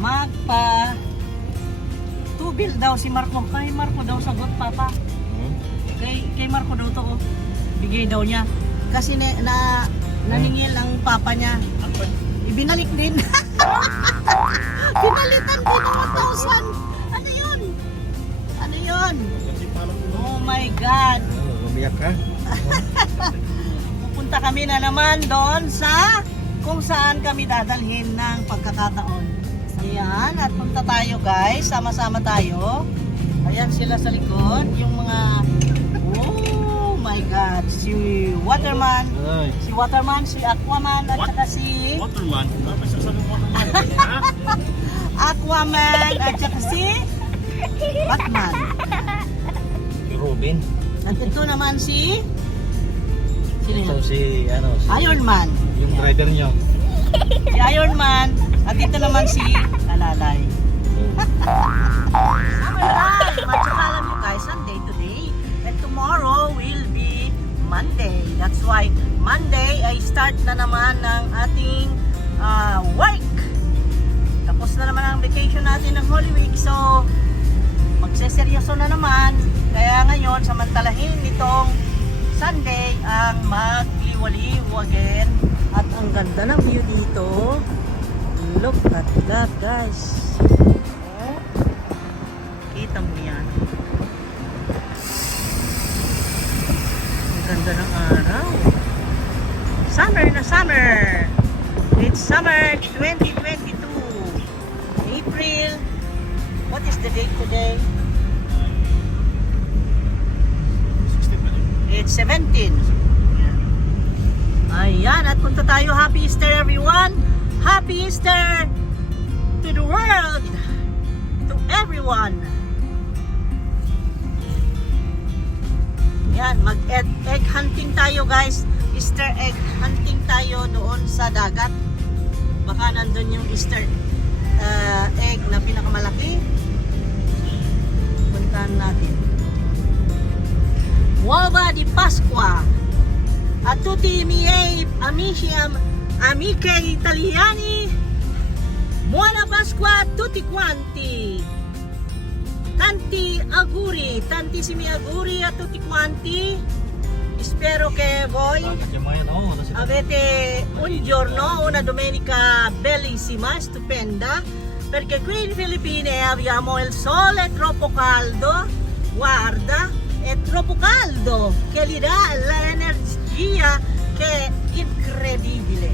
magpa tubil daw si Marco. Kay Marco daw sagot, Papa. Kay Marco daw to, bigay daw niya. Kasi naningil ang papa niya. Ibinalik din. Pinalitan din ng 1,000. Ano yun? Ano yun? Oh my God. Umiyak ka? Pupunta kami na naman doon sa kung saan kami dadalhin ng pagkakataon. Ayan, at punta tayo guys. Sama-sama tayo. Ayan sila sa likod. Yung mga... Oh my God. Si Waterman. Si Waterman, si Aquaman, at saka si... Waterman? Ano sasabi mo Waterman? Aquaman, at saka si... Batman. Robin. At ito naman si... Sino So yan? si Iron Man. yung driver nyo. Si Iron Man. At ito naman si Alalay. Summer time! At saka alam nyo guys, Sunday today. And tomorrow will be Monday. That's why Monday ay start na naman ng ating work. Tapos na naman ang vacation natin ng Holy Week. So, magseseryoso na naman. Kaya ngayon, samantalahin nitong Sunday ang magliwaliw again. At ang ganda ng view dito. Look at that guys. Oh, kita mo yan. Ang ganda ng araw. Summer na summer. It's summer 2022. April. What is the date today? It's 17. Ayan, at punta tayo. Happy Easter everyone! Happy Easter to the world! To everyone! Yan, mag-egg hunting tayo guys. Easter egg hunting tayo doon sa dagat. Baka nandun yung Easter egg na pinakamalaki. Puntahan natin. Uova di Pasqua. A tutti i miei amici, amiche italiani, buona Pasqua a tutti quanti. Tanti auguri, tantissimi auguri a tutti quanti. Spero che voi avete un giorno, una domenica bellissima, stupenda, perché qui in Filippine abbiamo il sole troppo caldo, guarda, è troppo caldo, che gli dà l'energia che è incredibile.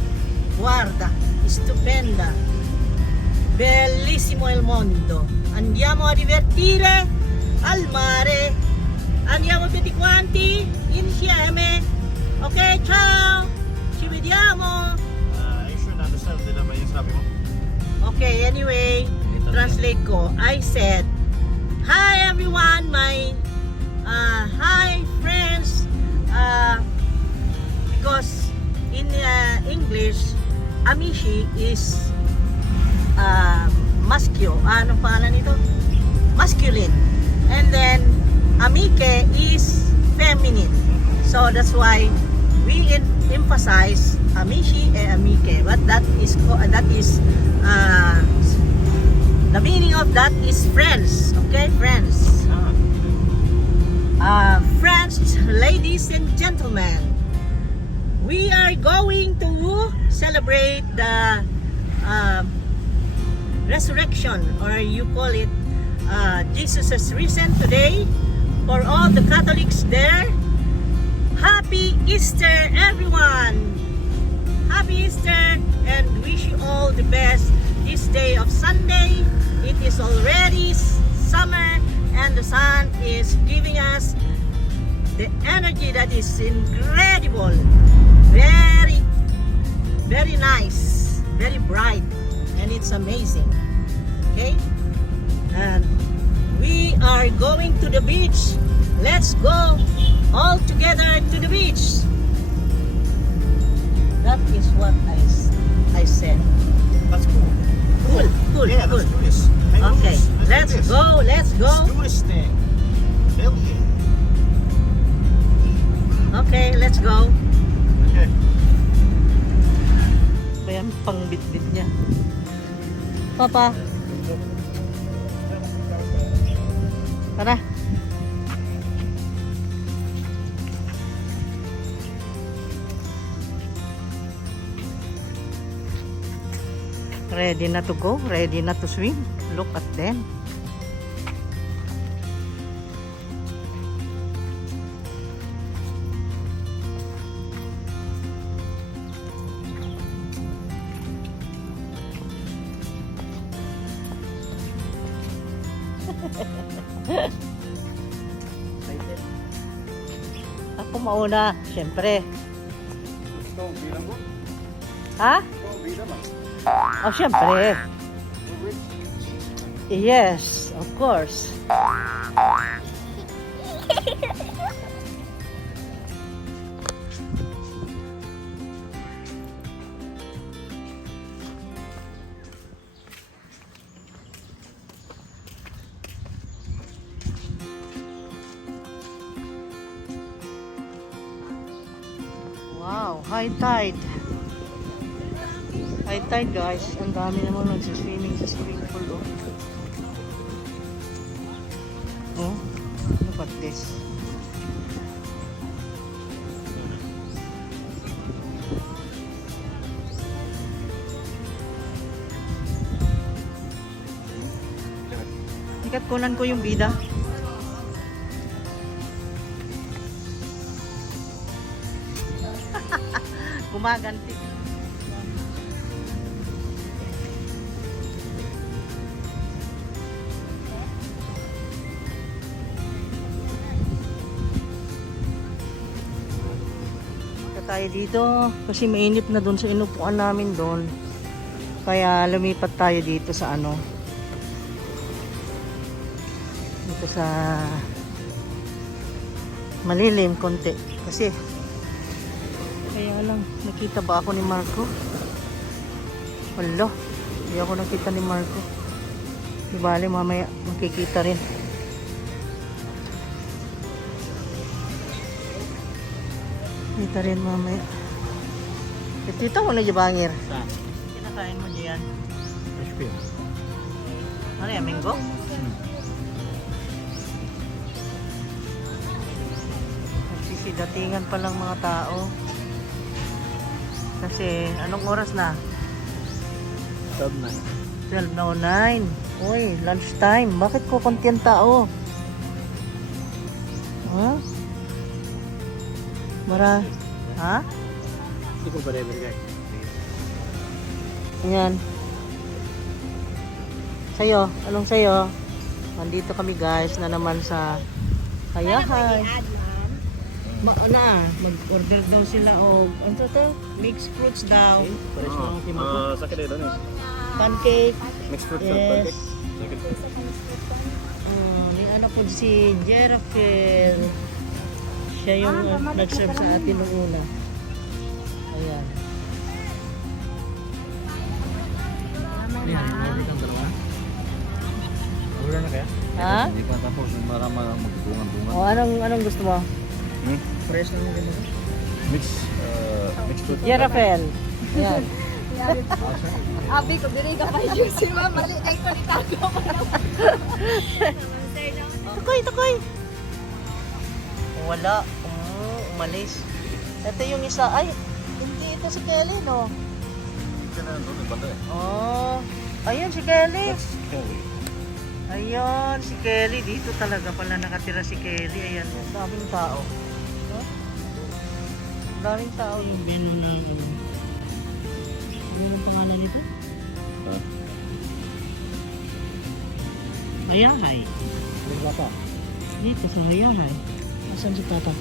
Guarda, stupenda, bellissimo il mondo. Andiamo a divertire al mare, andiamo tutti quanti insieme. Ok, ciao, ci vediamo. You should understand din naman yung sabi mo. Okay, anyway, translate ko. I said, hi everyone, hi friends, because in English, amici is masculine. Anong pangalan nito? Masculine. And then, amiche is feminine. So that's why we emphasize amici and amiche. But that is the meaning of that is friends. Okay, friends. Friends, ladies and gentlemen, we are going to celebrate the resurrection, or you call it Jesus has risen today. For all the Catholics there, Happy Easter everyone! Happy Easter, and wish you all the best this day of Sunday. It is already summer and the sun is giving us the energy that is incredible. Very, very nice, very bright, and it's amazing. Okay? And we are going to the beach. Let's go all together to the beach. That is what I said. That's cool. Cool, Yeah, cool. let's do this. Hey, Okay, let's do this. go. Let's do this thing. Hell yeah. Okay, let's go. Okay. Ayan, pang bitbit niya. Papa, Tara. Ready na to go, ready na to swim. Look at them. Ako mauna, syempre. Ito, bilang ko. Ha? Ito, bilang man. Oh, syempre. Yes, of course. Wow, high tide. High tide guys. Ang dami naman nagsiswimming sa swimming pool. Oh, look at this. Ikat kunan ko yung bida. Gumaganti. Tayo dito kasi mainit na doon sa inupuan namin doon, kaya lumipat tayo dito sa ano, dito sa malilim konti kasi kaya lang nakita ba ako ni Marco? Wala, hindi ako nakita ni Marco. Di bale mamaya makikita rin. Kita rin mamaya. Ito mo na jabangir. Saan? Kinakain mo diyan. Fresh cream. Ano yan, mango? Nagsisidatingan pa lang mga tao. Kasi anong oras na? 12:09. Uy, lunch time. Bakit ko konti ang tao? Ha? Ha? Hindi ko pa rin guys. Ayan. Sa'yo? Anong sa'yo? Nandito kami guys na naman sa Hayahay. Mag-order daw sila o ano to? Mixed fruits daw. Sakit ito eh. Pancake. Mixed fruit Yes. pancake. May ano po si Jerafel. Siya yung nag-serve sa atin noong una. Ayan. Order na kaya? Ha? Hindi pa tapos. Marama magdungan-dungan. O anong gusto mo? Fresh na nila. Mixed fruit. Jerafel. Ayan. Abi ko, diri ka pa yung si Mama. Mali, ay ko nitago ko na. Tukoy. Wala. Umalis. Ito yung isa. Ay, hindi ito si Kelly, no? Oh, ayun si Kelly. Ayun, si Kelly. Dito talaga pala nakatira si Kelly. Ayan, ang daming tao. Huh? Ang daming tao. Yung menu na, ano yung pangalan nito? Hayahay. Papa. Dito sa Hayahay. Asan si Tata?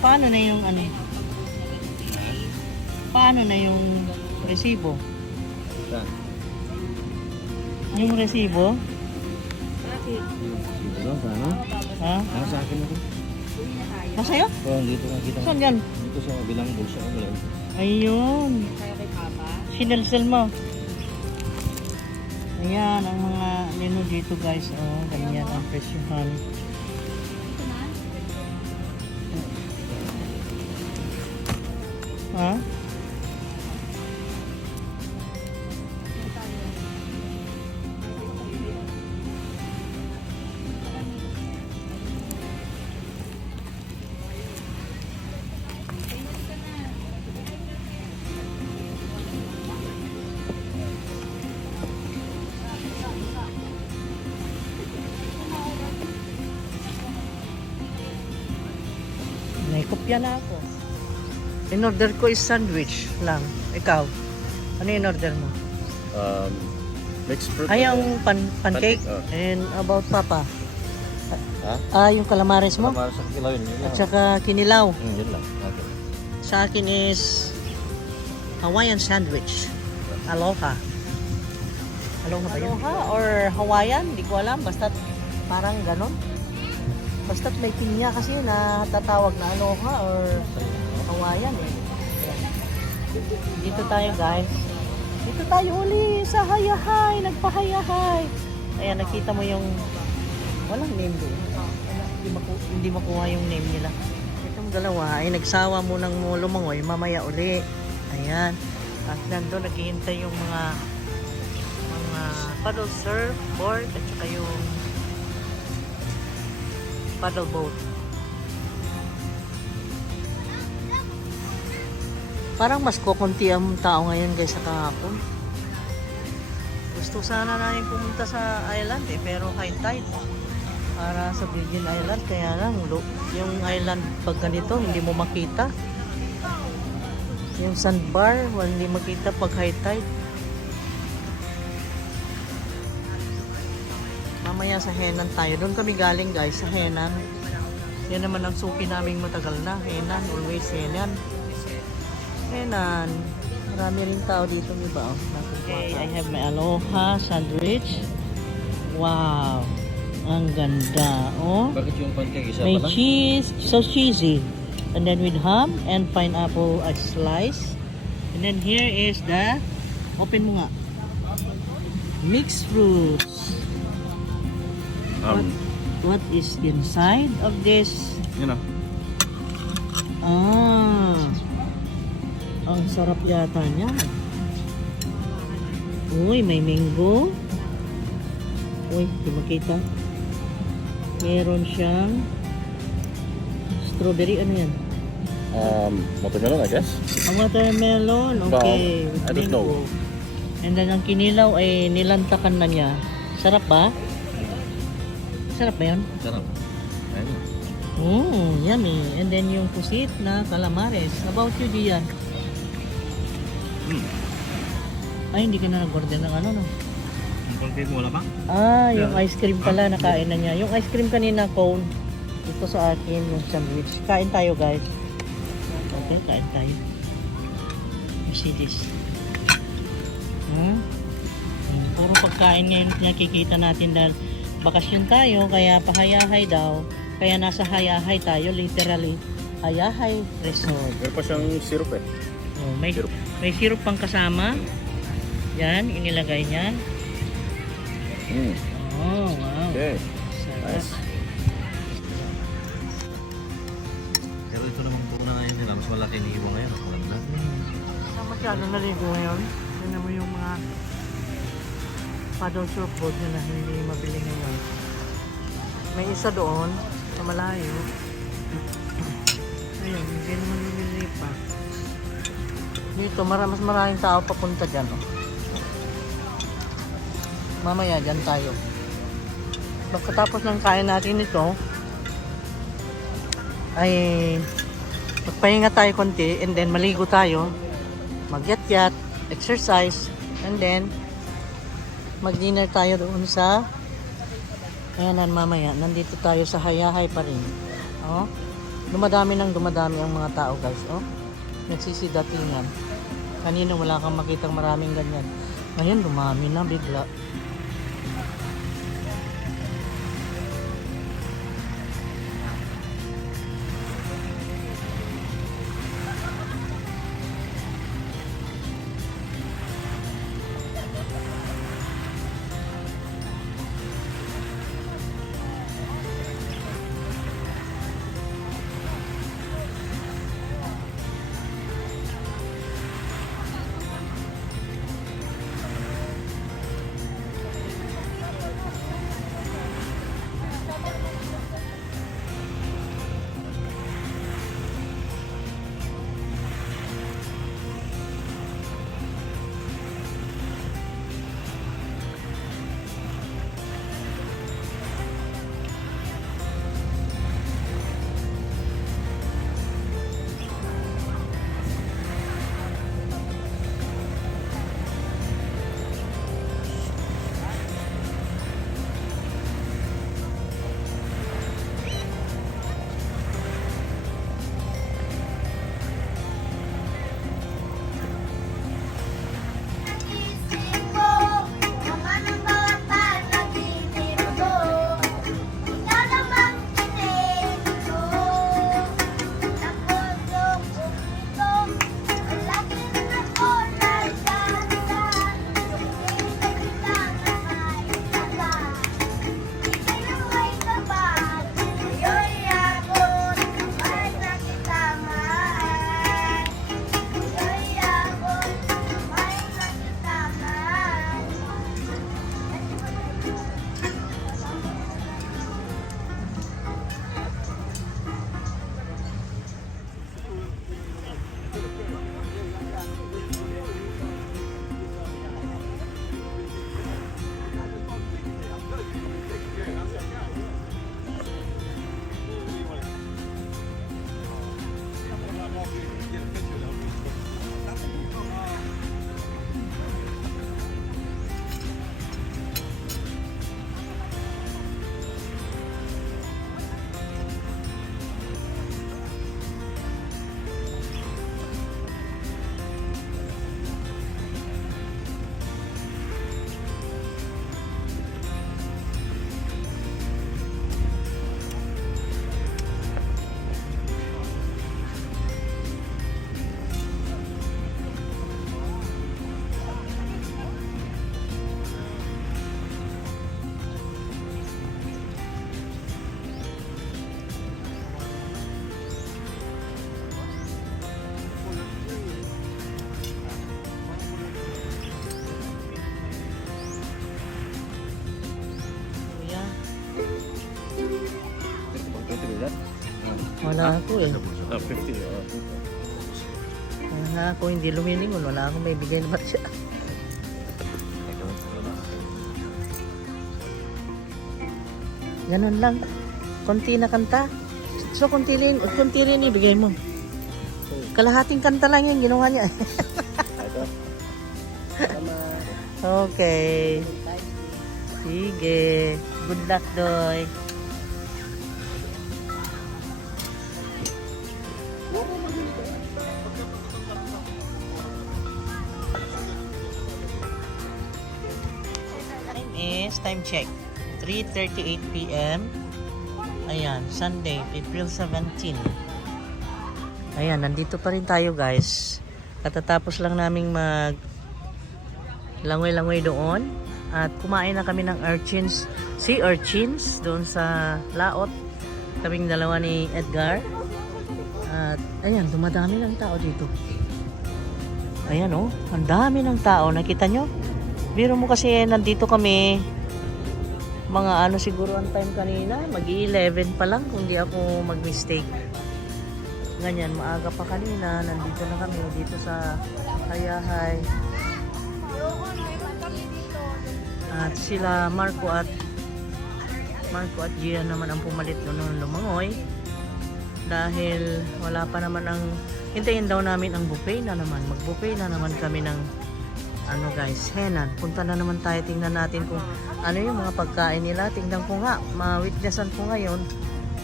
Paano na yung ano? Paano na yung resibo? Saan? Yung resibo? Dito lang, sana? Ha? Sa akin na ito. Masaya? Oh, dito nakita. Saan yan? Dito sa bilang bulsa ko lang. Ayun. Sinelsel mo. Ayan, ang mga menu dito guys. Oh, ganyan ang presyohan. Ha? kopya na ako. In-order ko is sandwich lang. Ikaw, ano in-order mo? Mixed fruit. Ay, yung pancake. Pancake, oh. And about papa? Ha? Yung calamares mo? Para sa kilawin. Yun lang. At saka kinilaw. Yun lang. Okay. Sa akin is Hawaiian sandwich. Aloha. Aloha ba yun? Aloha or Hawaiian? Hindi ko alam. Basta parang ganon. Basta may pinya kasi yun na tatawag na Aloha or Hawaiian eh. Ayan. Dito tayo guys. Dito tayo uli sa Hayahay. Nagpa-Hayahay. Ayan, nakita mo yung walang name doon. Hindi makuha yung name nila. Itong dalawa ay nagsawa munang lumangoy. Mamaya uli. Ayan. At nandun naghihintay yung mga paddle surfboard at saka yung paddle boat. Parang mas kukunti ang tao ngayon guys sa kahapon. Gusto sana namin pumunta sa island eh, pero high tide para sa Virgin Island, kaya lang yung island pag ganito hindi mo makita. Yung sandbar hindi makita pag high tide. Mamaya sa Henan tayo. Doon kami galing guys, sa Henan. Yan naman ang suki naming matagal na. Henan, always Henan. Henan. Marami rin tao dito, di ba? Okay, I have my Aloha sandwich. Wow. Ang ganda. Oh. Bakit yung pancake isa May pa lang? cheese, so cheesy. And then with ham and pineapple slice. And then here is the, open mo nga, mixed fruits. What is inside of this? Yun know. Ang sarap yata niya. Uy, may mango. Uy, di makita. Meron siyang strawberry, ano yan? Watermelon, I guess. Ang watermelon, okay. I don't know. And then ang kinilaw ay nilantakan na niya. Sarap ba? Sarap ba yun? Sarap. Ayun. Yummy. And then yung pusit na calamares. About you, Dian? Ay, hindi ka na nag-order ng ano, no? Yung pancake mo, wala ba? Yung ice cream pala, nakain na niya. Yung ice cream kanina, cone. Ito sa akin, yung sandwich. Kain tayo, guys. Okay, kain tayo. You see this? Puro pagkain ngayon nakikita natin dahil bakasyon tayo, kaya pahayahay daw. Kaya nasa hayahay tayo, literally. Hayahay Resort. Meron pa siyang syrup eh. Oh, may syrup pang kasama. Yan, inilagay niya. Oh, wow. Okay. Sarap. Nice. Pero ito naman po na ngayon nila. Mas malaki ni Iwo ngayon. Ako lang na. Masyado naligo ngayon. Tignan mo yung mga paddle surfboard na hindi mabili ngayon. May isa doon sa malayo. Ayun, hindi naman bumili pa. Dito, mas maraming tao papunta dyan. Oh. Mamaya dyan tayo. Pagkatapos ng kain natin ito, ay magpahinga tayo konti and then maligo tayo. Magyat-yat, exercise, and then mag-dinner tayo doon sa ayan, mamaya nandito tayo sa Hayahay pa rin. Oh, dumadami ang mga tao guys. Oh, nagsisidatingan. Kanina wala kang makitang maraming ganyan, ngayon dumami na bigla. Wala ako eh. 50. Wala ako hindi lumilingon. Wala akong may bigay na siya. Ganun lang. Konti na kanta. So, konti rin ibigay mo. Kalahating kanta lang yung ginawa niya. Okay. Sige. Good luck, Doy. Time is, time check. 3:38 p.m. Ayan, Sunday, April 17. Ayan, nandito pa rin tayo guys. Katatapos lang naming mag langoy-langoy doon. At kumain na kami ng sea urchins doon sa Laot. Kaming dalawa ni Edgar. At ayan, dumadami ng tao dito. Ayan oh, ang dami ng tao. Nakita nyo? Biro mo kasi nandito kami mga siguro ang time kanina, mag-11 pa lang kung di ako mag-mistake. Ganyan, maaga pa kanina, nandito na kami dito sa Hayahay. At sila Marco at Gian naman ang pumalit noon lumangoy. Dahil wala pa naman hintayin daw namin ang buffet na naman. Mag-buffet na naman kami ng guys, Henan. Punta na naman tayo, tingnan natin kung ano yung mga pagkain nila. Tingnan ko nga, ma-witnessan ko ngayon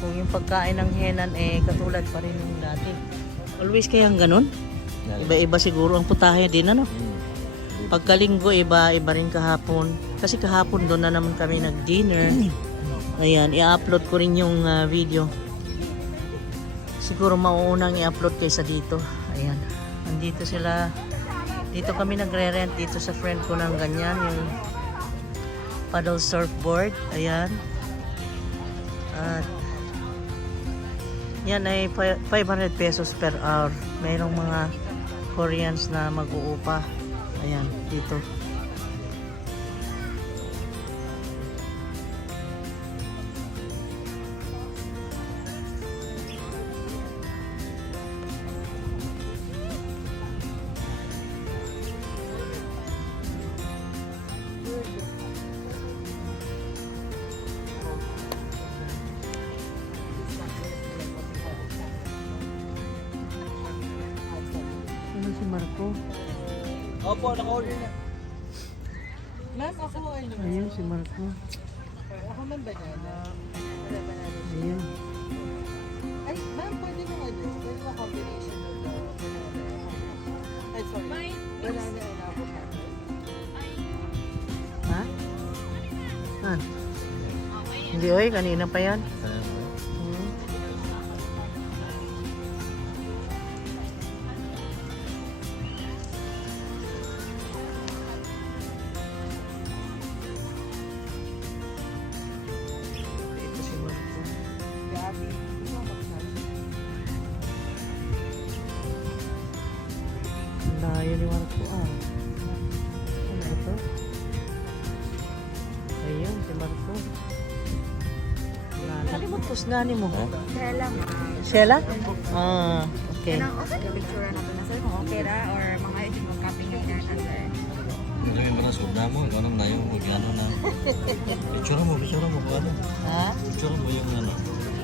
kung yung pagkain ng Henan katulad pa rin yung dati. Always kayang ganun? Iba-iba siguro ang putahe din Pagkalinggo, iba rin kahapon. Kasi kahapon doon na naman kami nag-dinner. Ayan, i-upload ko rin yung video. Siguro mauunang i-upload kaysa dito. Ayan, andito sila. Dito kami nagre-rent dito sa friend ko ng ganyan, yung paddle surfboard. Ayan. At yan ay 500 pesos per hour. Mayroong mga Koreans na mag-uupa. Ayan, dito. Ano si Marco? Opo, naka-order na. Ma'am, ako ay Ayun si Marco. Ako man banana. Wala banana. Ayun. Ay, ma'am, pwede mo pwede mo combination of the banana. Ay, sorry. Banana and avocado. Ha? Han? Hindi oy, kanina pa yan. Ito si Marco. Gabi. Gusto mo magsabi? Ang layo ni Marco Ano ito? Ayun, si Marco. Kalimot ko snani mo. Kaya ma'am. Sheila? Okay. Okay. Picture na ito na sir, kung okay ra or mga yung mag-copy nyo yan na sir. Ano yung mga na mo? Ikaw naman na yung na. Picture mo kung ano. Ha? Picture mo yung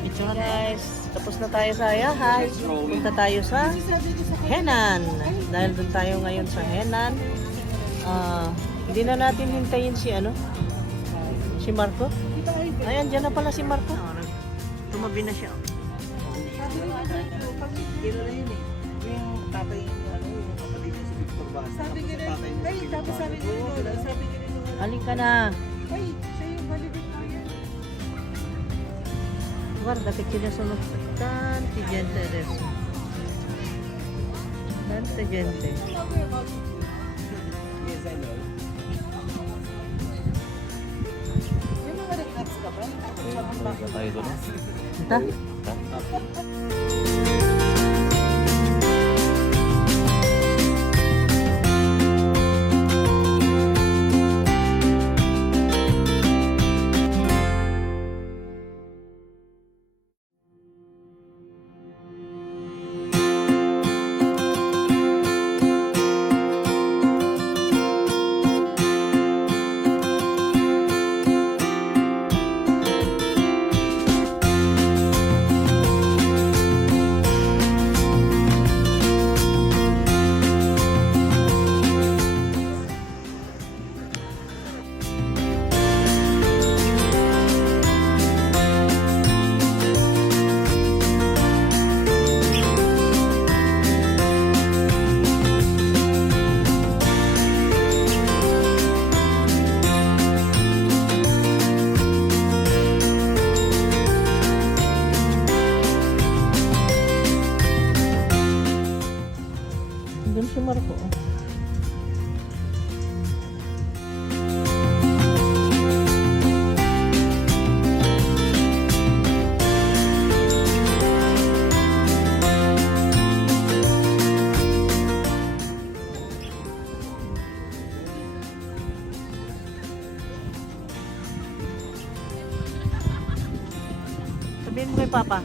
Picture guys. Tapos na tayo sa Hayahay. Punta tayo sa Henan. Dahil doon tayo ngayon sa Henan. Hindi na natin hintayin si si Marco. Ayan, dyan na pala si Marco. Tumabi na siya. Kilo na yun eh. yung tatay yung kapatid niya si Victor Bas. Sabi niya rin, ay, tapos sabi niya rin, sabi niya rin, Halika ka na. ay, siya yung balibig ko yan. Guarda che ce ne sono tanti gente adesso. Tanta gente. Yes, I know. May mga regrets ka ba? Tayo doon. Ita? Sabihin mo kay Papa.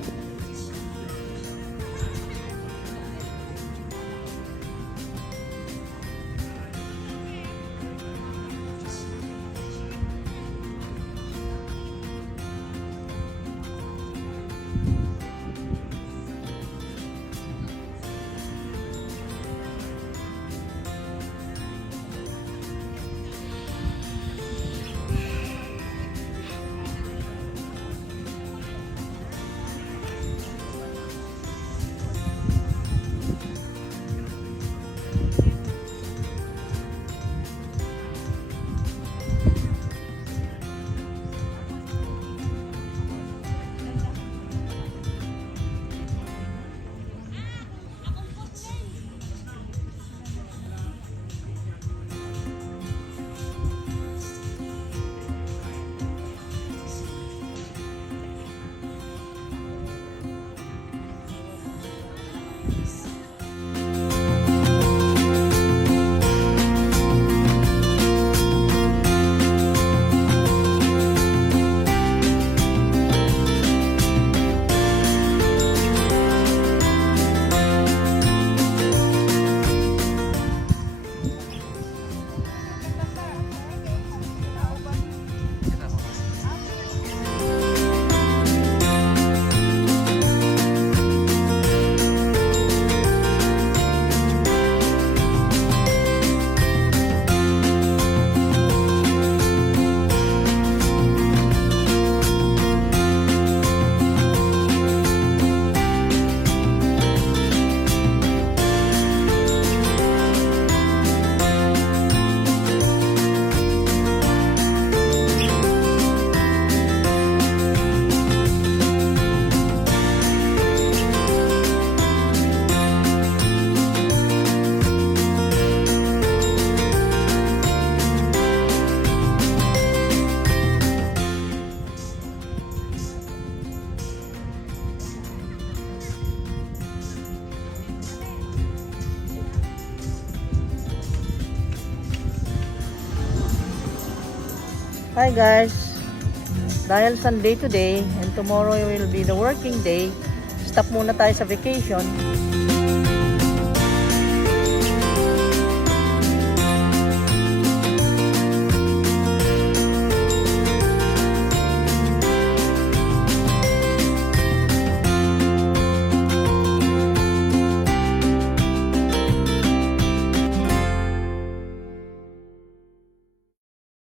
Hi guys, dahil Sunday today and tomorrow will be the working day, stop muna tayo sa vacation.